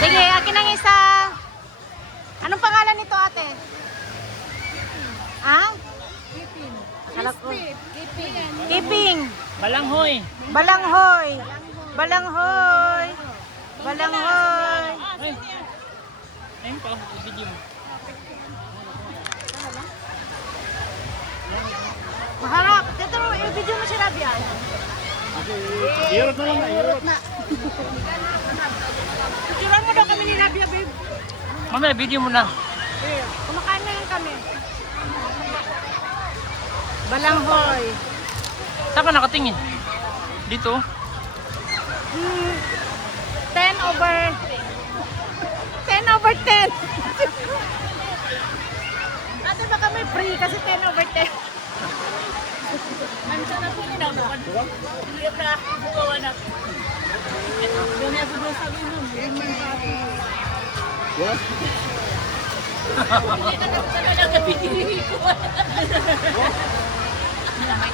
Sige, akin ang isa. Anong pangalan nito, ate? Ha? Kiping. Akala ko. Kiping. Kiping. Balanghoy. Balanghoy. Balanghoy. Balanghoy. Ay. Ayun pa, video mo. Maharap. Dito, i-video mo si Rabia. Iurot na lang na, iurot. Picturean mo daw kami ni Rabia, babe. Mamaya, video mo na. Kumakain na lang kami. Balanghoy. Saan ka nakatingin? Dito? 10 over 10. Ate, baka may free kasi 10 over 10. Ano siya na po ninabukan? Hindi ka bukawa na. Doon na sobrang sabi mo. What? Hindi ka na talaga pinili ko. Sabi.